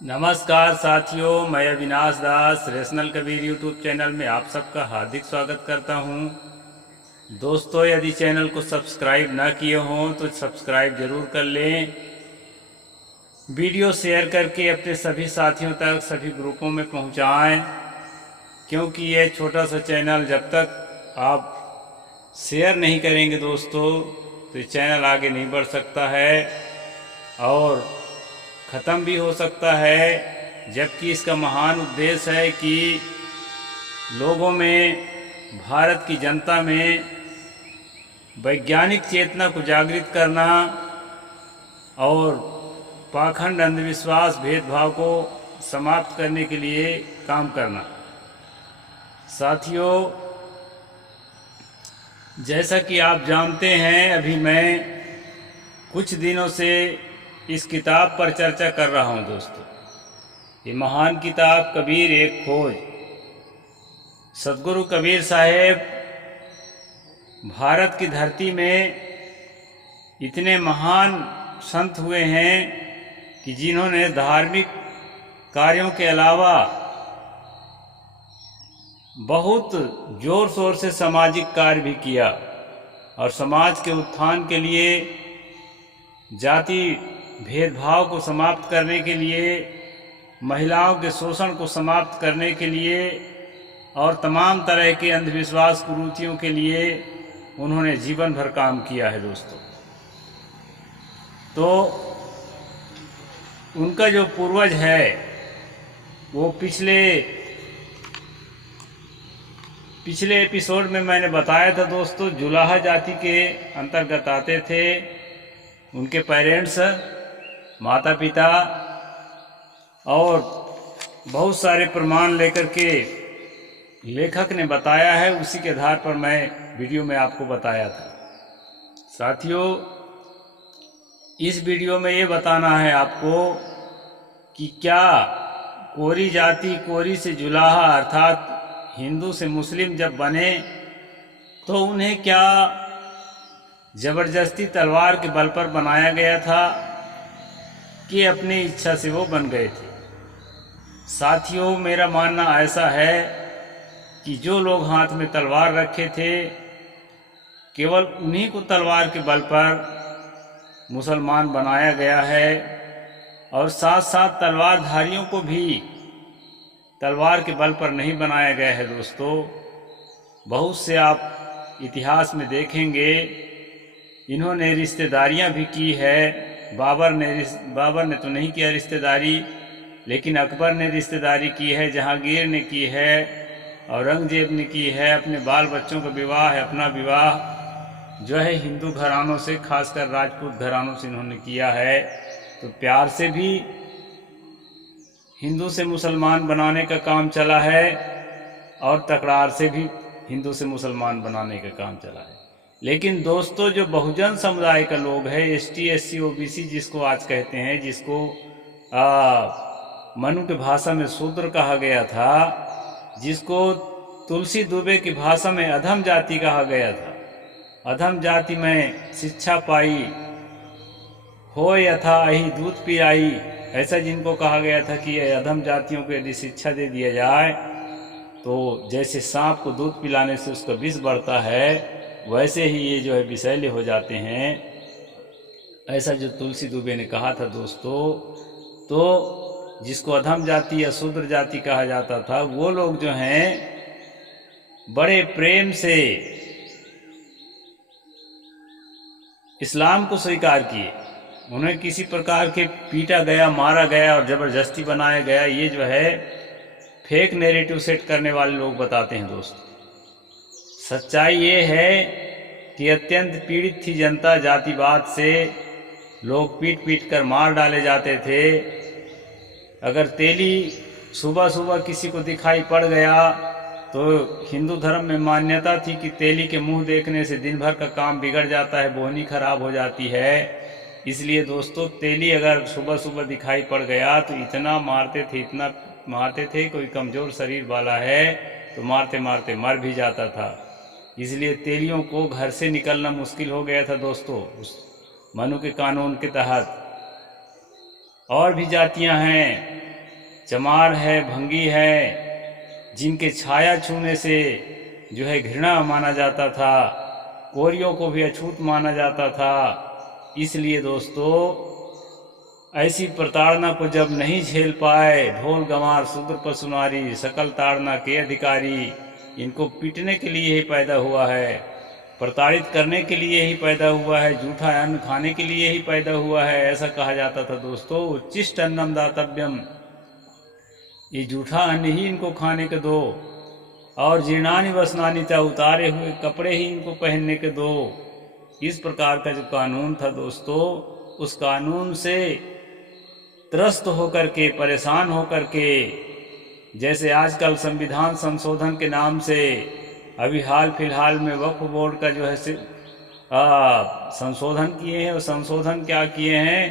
नमस्कार साथियों, मैं अविनाश दास रेशनल कबीर यूट्यूब चैनल में आप सबका हार्दिक स्वागत करता हूं। दोस्तों, यदि चैनल को सब्सक्राइब ना किए हों तो सब्सक्राइब ज़रूर कर लें। वीडियो शेयर करके अपने सभी साथियों तक, सभी ग्रुपों में पहुंचाएं, क्योंकि यह छोटा सा चैनल जब तक आप शेयर नहीं करेंगे दोस्तों तो ये चैनल आगे नहीं बढ़ सकता है और ख़त्म भी हो सकता है। जबकि इसका महान उद्देश्य है कि लोगों में, भारत की जनता में वैज्ञानिक चेतना को जागृत करना और पाखंड, अंधविश्वास, भेदभाव को समाप्त करने के लिए काम करना। साथियों, जैसा कि आप जानते हैं, अभी मैं कुछ दिनों से इस किताब पर चर्चा कर रहा हूं दोस्तों। ये महान किताब कबीर एक खोज। सद्गुरु कबीर साहेब भारत की धरती में इतने महान संत हुए हैं कि जिन्होंने धार्मिक कार्यों के अलावा बहुत जोर शोर से सामाजिक कार्य भी किया और समाज के उत्थान के लिए, जाति भेदभाव को समाप्त करने के लिए, महिलाओं के शोषण को समाप्त करने के लिए और तमाम तरह के अंधविश्वास कुरीतियों के लिए उन्होंने जीवन भर काम किया है दोस्तों। तो उनका जो पूर्वज है वो पिछले एपिसोड में मैंने बताया था दोस्तों, जुलाहा जाति के अंतर्गत आते थे। उनके पेरेंट्स, माता पिता, और बहुत सारे प्रमाण लेकर के लेखक ने बताया है, उसी के आधार पर मैं वीडियो में आपको बताया था। साथियों, इस वीडियो में ये बताना है आपको कि क्या कोरी जाति, कोरी से जुलाहा अर्थात हिंदू से मुस्लिम जब बने तो उन्हें क्या जबरदस्ती तलवार के बल पर बनाया गया था कि अपनी इच्छा से वो बन गए थे? साथियों, मेरा मानना ऐसा है कि जो लोग हाथ में तलवार रखे थे, केवल उन्हीं को तलवार के बल पर मुसलमान बनाया गया है और साथ साथ तलवारधारियों को भी तलवार के बल पर नहीं बनाया गया है दोस्तों। बहुत से आप इतिहास में देखेंगे, इन्होंने रिश्तेदारियां भी की है। बाबर ने तो नहीं किया रिश्तेदारी, लेकिन अकबर ने रिश्तेदारी की है, जहांगीर ने की है, औरंगजेब ने की है। अपने बाल बच्चों का विवाह है, अपना विवाह जो है हिंदू घरानों से, खासकर राजपूत घरानों से इन्होंने किया है। तो प्यार से भी हिंदू से मुसलमान बनाने का काम चला है और तकरार से भी हिंदू से मुसलमान बनाने का काम चला है। लेकिन दोस्तों, जो बहुजन समुदाय का लोग है, एसटी, एससी, ओबीसी जिसको आज कहते हैं, जिसको मनु की भाषा में शूद्र कहा गया था, जिसको तुलसी दुबे की भाषा में अधम जाति कहा गया था। अधम जाति में शिक्षा पाई हो यथा अहि दूध पियाई, ऐसा जिनको कहा गया था कि अधम जातियों को यदि शिक्षा दे दिया जाए तो जैसे सांप को दूध पिलाने से उसका विष बढ़ता है, वैसे ही ये जो है विषैले हो जाते हैं। ऐसा जो तुलसी दुबे ने कहा था दोस्तों। तो जिसको अधम जाति या शूद्र जाति कहा जाता था, वो लोग जो हैं बड़े प्रेम से इस्लाम को स्वीकार किए। उन्हें किसी प्रकार के पीटा गया, मारा गया और ज़बरदस्ती बनाया गया, ये जो है फेक नैरेटिव सेट करने वाले लोग बताते हैं दोस्तों। सच्चाई ये है कि अत्यंत पीड़ित थी जनता जातिवाद से। लोग पीट पीट कर मार डाले जाते थे। अगर तेली सुबह सुबह किसी को दिखाई पड़ गया तो हिंदू धर्म में मान्यता थी कि तेली के मुंह देखने से दिन भर का काम बिगड़ जाता है, बोहनी खराब हो जाती है। इसलिए दोस्तों, तेली अगर सुबह सुबह दिखाई पड़ गया तो इतना मारते थे, कोई कमज़ोर शरीर वाला है तो मारते मारते मर भी जाता था। इसलिए तेलियों को घर से निकलना मुश्किल हो गया था दोस्तों, उस मनु के कानून के तहत। और भी जातियां हैं चमार है, भंगी है, जिनके छाया छूने से जो है घृणा माना जाता था, कोरियों को भी अछूत माना जाता था। इसलिए दोस्तों ऐसी प्रताड़ना को जब नहीं झेल पाए, ढोल गंवार शूद्र पशुनारी सकल ताड़ना के अधिकारी, इनको पीटने के लिए ही पैदा हुआ है, प्रताड़ित करने के लिए ही पैदा हुआ है, झूठा अन्न खाने के लिए ही पैदा हुआ है, ऐसा कहा जाता था दोस्तों। उच्चिष्ट अन्नम दातव्यम, ये झूठा अन्न ही इनको खाने के दो, और जीर्णानि वसनानि च, उतारे हुए कपड़े ही इनको पहनने के दो। इस प्रकार का जो कानून था दोस्तों, उस कानून से त्रस्त होकर के, परेशान होकर के, जैसे आजकल संविधान संशोधन के नाम से अभी हाल फिलहाल में वक्फ बोर्ड का जो है संशोधन किए हैं, और संशोधन क्या किए हैं,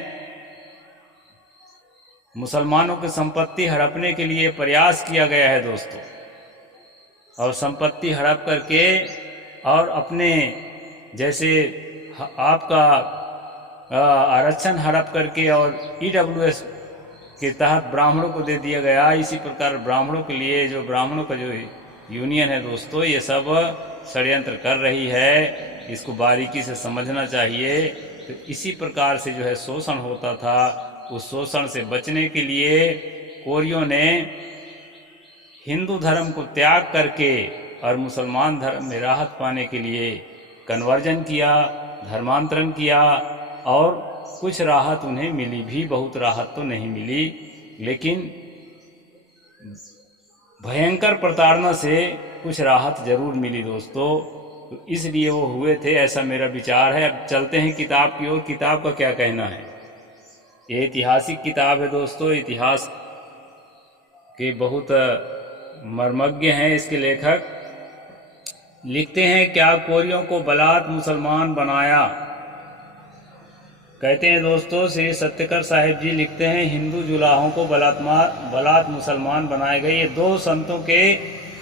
मुसलमानों की संपत्ति हड़पने के लिए प्रयास किया गया है दोस्तों। और संपत्ति हड़प करके और अपने जैसे आपका आरक्षण हड़प करके और EWS के तहत ब्राह्मणों को दे दिया गया। इसी प्रकार ब्राह्मणों के लिए जो ब्राह्मणों का जो यूनियन है दोस्तों, ये सब षड्यंत्र कर रही है, इसको बारीकी से समझना चाहिए। तो इसी प्रकार से जो है शोषण होता था, उस शोषण से बचने के लिए कोरियों ने हिंदू धर्म को त्याग करके और मुसलमान धर्म में राहत पाने के लिए कन्वर्जन किया, धर्मांतरण किया, और कुछ राहत उन्हें मिली भी, बहुत राहत तो नहीं मिली, लेकिन भयंकर प्रताड़ना से कुछ राहत जरूर मिली दोस्तों। तो इसलिए वो हुए थे, ऐसा मेरा विचार है। अब चलते हैं किताब की ओर। किताब का क्या कहना है? ये ऐतिहासिक किताब है दोस्तों, इतिहास के बहुत मर्मज्ञ हैं इसके लेखक। लिखते हैं, क्या कोरियों को बलात् मुसलमान बनाया? कहते हैं दोस्तों, श्री सत्यकर साहिब जी लिखते हैं, हिंदू जुलाहों को बलात् मुसलमान बनाए गए। ये दो संतों के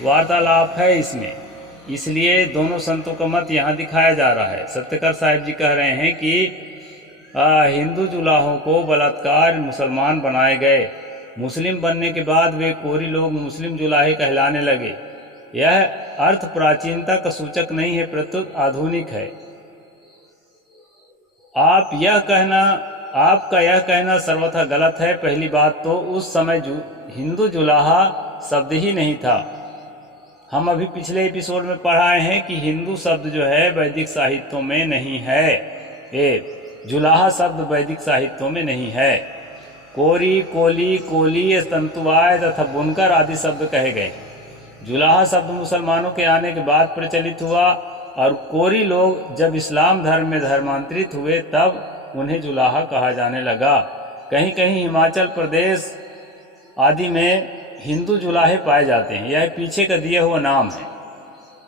वार्तालाप है इसमें, इसलिए दोनों संतों का मत यहाँ दिखाया जा रहा है। सत्यकर साहिब जी कह रहे हैं कि हिंदू जुलाहों को बलात्कार मुसलमान बनाए गए। मुस्लिम बनने के बाद वे कोरी लोग मुस्लिम जुलाहे कहलाने लगे। यह अर्थ प्राचीनता का सूचक नहीं है, प्रत्युत आधुनिक है। आपका यह कहना सर्वथा गलत है। पहली बात तो उस समय हिंदू जुलाहा शब्द ही नहीं था। हम अभी पिछले एपिसोड में पढ़ाए हैं कि हिंदू शब्द जो है वैदिक साहित्यों में नहीं है। जुलाहा शब्द वैदिक साहित्यों में नहीं है। कोरी, कोली, कोली, तंतुवाय तथा बुनकर आदि शब्द कहे गए। जुलाहा शब्द मुसलमानों के आने के बाद प्रचलित हुआ, और कोरी लोग जब इस्लाम धर्म में धर्मांतरित हुए तब उन्हें जुलाहा कहा जाने लगा। कहीं कहीं हिमाचल प्रदेश आदि में हिंदू जुलाहे पाए जाते हैं, यह पीछे का दिया हुआ नाम है।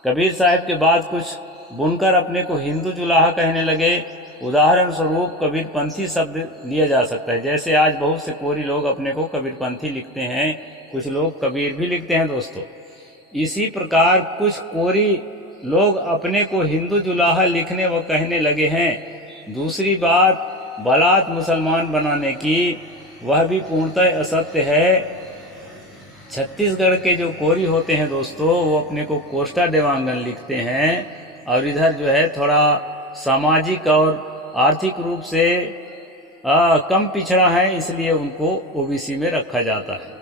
कबीर साहब के बाद कुछ बुनकर अपने को हिंदू जुलाहा कहने लगे। उदाहरण स्वरूप कबीरपंथी शब्द लिया जा सकता है। जैसे आज बहुत से कोरी लोग अपने को कबीरपंथी लिखते हैं, कुछ लोग कबीर भी लिखते हैं दोस्तों। इसी प्रकार कुछ कोरी लोग अपने को हिंदू जुलाहा लिखने व कहने लगे हैं। दूसरी बात, बलात् मुसलमान बनाने की, वह भी पूर्णतः असत्य है। छत्तीसगढ़ के जो कोरी होते हैं दोस्तों, वो अपने को कोष्टा देवांगन लिखते हैं, और इधर जो है थोड़ा सामाजिक और आर्थिक रूप से कम पिछड़ा है, इसलिए उनको ओबीसी में रखा जाता है।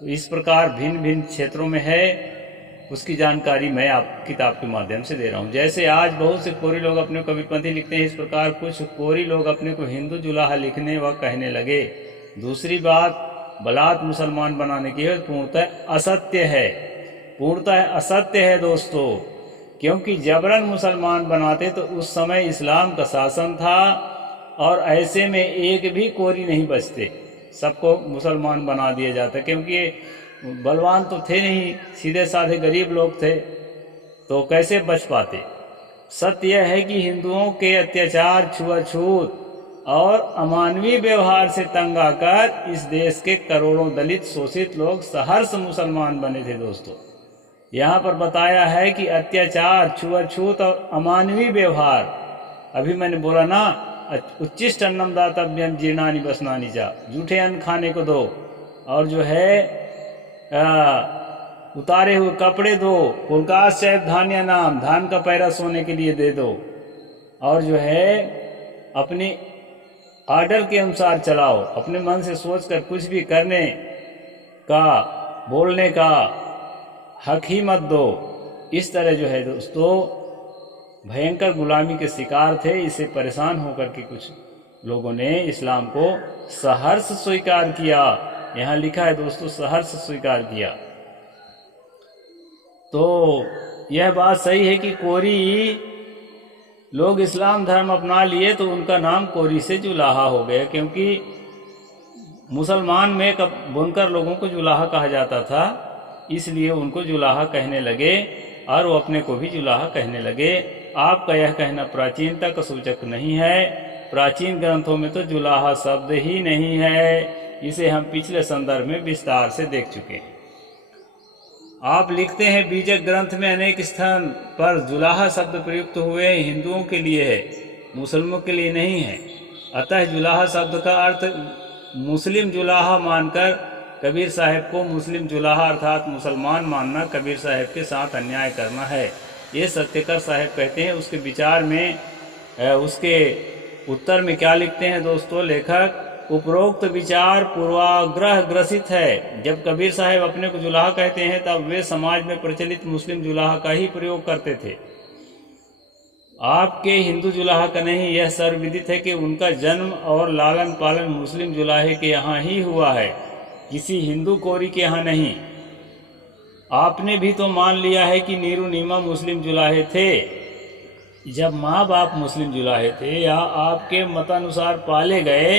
तो इस प्रकार भिन्न भिन्न क्षेत्रों में है, उसकी जानकारी मैं आप किताब के माध्यम से दे रहा हूँ। जैसे आज बहुत से कोरी लोग अपने को कबीरपंथी लिखते हैं, इस प्रकार कुछ कोरी लोग अपने को हिंदू जुलाहा लिखने व कहने लगे। दूसरी बात, बलात् मुसलमान बनाने की है, पूर्णतः असत्य है। पूर्णतः असत्य है दोस्तों, क्योंकि जबरन मुसलमान बनाते तो उस समय इस्लाम का शासन था, और ऐसे में एक भी कोरी नहीं बचते, सबको मुसलमान बना दिया जाता, क्योंकि बलवान तो थे नहीं, सीधे साधे गरीब लोग थे, तो कैसे बच पाते। सत्य यह है कि हिंदुओं के अत्याचार, छुआछूत और अमानवीय व्यवहार से तंग आकर इस देश के करोड़ों दलित शोषित लोग सहर्ष मुसलमान बने थे दोस्तों। यहाँ पर बताया है कि अत्याचार, छुआछूत और अमानवीय व्यवहार, अभी मैंने बोला ना, उच्चिष्ट अन्नम दातव्यम जीर्णानि वसनानि च, झूठे अन्न खाने को दो, और जो है उतारे हुए कपड़े दो, पुलकाश चैत धान्य नाम, धान का पैरा सोने के लिए दे दो, और जो है अपने आर्डर के अनुसार चलाओ, अपने मन से सोचकर कुछ भी करने का, बोलने का हक ही मत दो। इस तरह जो है दोस्तों भयंकर गुलामी के शिकार थे। इससे परेशान होकर के कुछ लोगों ने इस्लाम को सहर्ष स्वीकार किया। यहाँ लिखा है दोस्तों सहर्ष स्वीकार किया। तो यह बात सही है कि कोरी लोग इस्लाम धर्म अपना लिए तो उनका नाम कोरी से जुलाहा हो गया, क्योंकि मुसलमान में बुनकर लोगों को जुलाहा कहा जाता था, इसलिए उनको जुलाहा कहने लगे और वो अपने को भी जुलाहा कहने लगे। आपका यह कहना प्राचीनता का सूचक नहीं है। प्राचीन ग्रंथों में तो जुलाहा शब्द ही नहीं है। इसे हम पिछले संदर्भ में विस्तार से देख चुके हैं। आप लिखते हैं बीजक ग्रंथ में अनेक स्थान पर जुलाहा शब्द प्रयुक्त हुए हिंदुओं के लिए है, मुसलमानों के लिए नहीं है। अतः जुलाहा शब्द का अर्थ मुस्लिम जुलाहा मानकर कबीर साहब को मुस्लिम जुलाहा अर्थात मुसलमान मानना कबीर साहब के साथ अन्याय करना है। ये सत्यकर साहब कहते हैं। उसके विचार में उसके उत्तर में क्या लिखते हैं दोस्तों लेखक, उपरोक्त विचार पूर्वाग्रह ग्रसित है। जब कबीर साहब अपने को जुलाहा कहते हैं तब वे समाज में प्रचलित मुस्लिम जुलाहा का ही प्रयोग करते थे, आपके हिंदू जुलाहा का नहीं। यह सर्वविदित है कि उनका जन्म और लालन पालन मुस्लिम जुलाहे के यहाँ ही हुआ है, किसी हिंदू कोरी के यहाँ नहीं। आपने भी तो मान लिया है कि नीरू नीमा मुस्लिम जुलाहे थे। जब माँ बाप मुस्लिम जुलाहे थे या आपके मतानुसार पाले गए,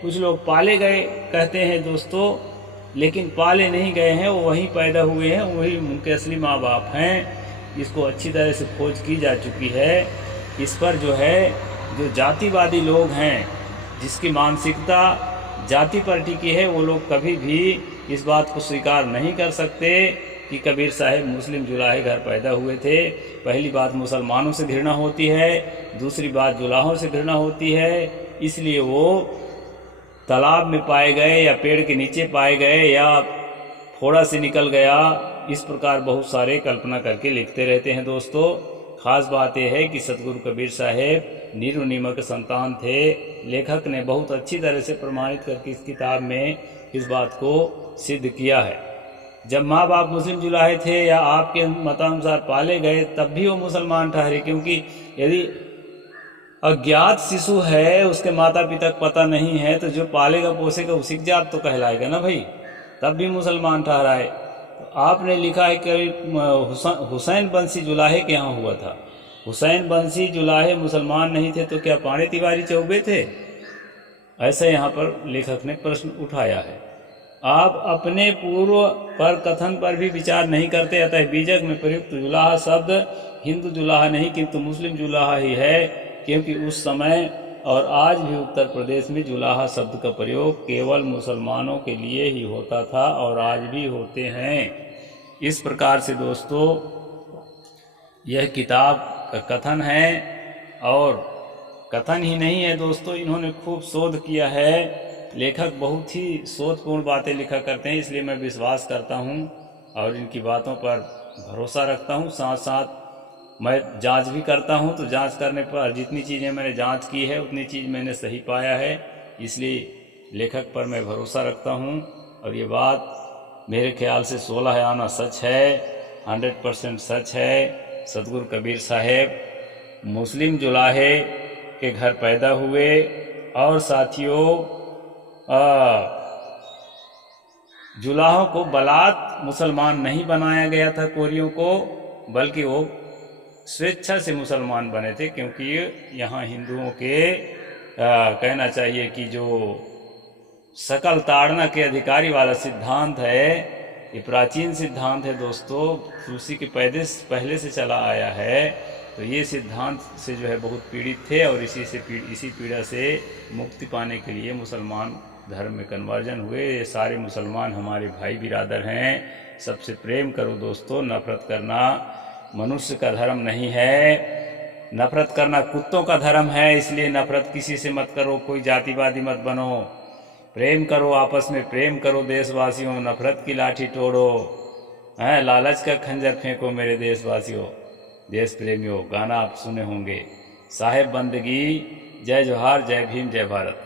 कुछ लोग पाले गए कहते हैं दोस्तों, लेकिन पाले नहीं गए हैं, वो वहीं पैदा हुए हैं, वही उनके असली माँ बाप हैं। इसको अच्छी तरह से खोज की जा चुकी है। इस पर जो है जो जातिवादी लोग हैं, जिसकी मानसिकता जाति पर टिकी है, वो लोग कभी भी इस बात को स्वीकार नहीं कर सकते कि कबीर साहब मुस्लिम जुलाहे घर पैदा हुए थे। पहली बात मुसलमानों से घृणा होती है, दूसरी बात जुलाहों से घृणा होती है। इसलिए वो तालाब में पाए गए या पेड़ के नीचे पाए गए या फोड़ा से निकल गया, इस प्रकार बहुत सारे कल्पना करके लिखते रहते हैं दोस्तों। खास बात यह है कि सतगुरु कबीर साहब नीरू नीमा के संतान थे। लेखक ने बहुत अच्छी तरह से प्रमाणित करके इस किताब में इस बात को सिद्ध किया है। जब माँ बाप मुस्लिम जुलाहे थे या आपके मतानुसार पाले गए तब भी वो मुसलमान ठहरे, क्योंकि यदि अज्ञात शिशु है, उसके माता पिता को पता नहीं है, तो जो पालेगा पोसेगा उसी की जात तो कहलाएगा ना भाई, तब भी मुसलमान ठहराए। तो आपने लिखा है कि हुसैन बंसी जुलाहे के यहाँ हुआ था। हुसैन बंसी जुलाहे मुसलमान नहीं थे तो क्या पाणे तिवारी चौबे थे? ऐसा यहाँ पर लेखक ने प्रश्न उठाया है। आप अपने पूर्व पर कथन पर भी विचार नहीं करते, अतः बीजक में प्रयुक्त जुलाहा शब्द हिंदू जुलाहा नहीं किंतु मुस्लिम जुलाहा ही है, क्योंकि उस समय और आज भी उत्तर प्रदेश में जुलाहा शब्द का प्रयोग केवल मुसलमानों के लिए ही होता था और आज भी होते हैं। इस प्रकार से दोस्तों यह किताब का कथन है, और कथन ही नहीं है दोस्तों, इन्होंने खूब शोध किया है। लेखक बहुत ही शोधपूर्ण बातें लिखा करते हैं, इसलिए मैं विश्वास करता हूँ और इनकी बातों पर भरोसा रखता हूँ। साथ साथ मैं जांच भी करता हूँ, तो जांच करने पर जितनी चीज़ें मैंने जांच की है उतनी चीज़ मैंने सही पाया है, इसलिए लेखक पर मैं भरोसा रखता हूँ। और ये बात मेरे ख्याल से 16 आना सच है, 100% सच है। सतगुरु कबीर साहब मुस्लिम जुलाहे के घर पैदा हुए, और साथियों जुलाहों को बलात् मुसलमान नहीं बनाया गया था कोरियों को, बल्कि वो स्वेच्छा से मुसलमान बने थे, क्योंकि यहाँ हिंदुओं के कहना चाहिए कि जो सकल ताड़ना के अधिकारी वाला सिद्धांत है, ये प्राचीन सिद्धांत है दोस्तों, ऋषि के पहले से चला आया है। तो ये सिद्धांत से जो है बहुत पीड़ित थे, और इसी पीड़ा से मुक्ति पाने के लिए मुसलमान धर्म में कन्वर्जन हुए। ये सारे मुसलमान हमारे भाई बिरादर हैं। सबसे प्रेम करो दोस्तों, नफरत करना मनुष्य का धर्म नहीं है। नफरत करना कुत्तों का धर्म है, इसलिए नफरत किसी से मत करो, कोई जातिवादी मत बनो। प्रेम करो, आपस में प्रेम करो देशवासियों, नफरत की लाठी तोड़ो, हैं लालच का खंजर फेंको मेरे देशवासियों, देश प्रेमियों। गाना आप सुने होंगे, साहेब बंदगी, जय जोहार, जय भीम, जय भारत।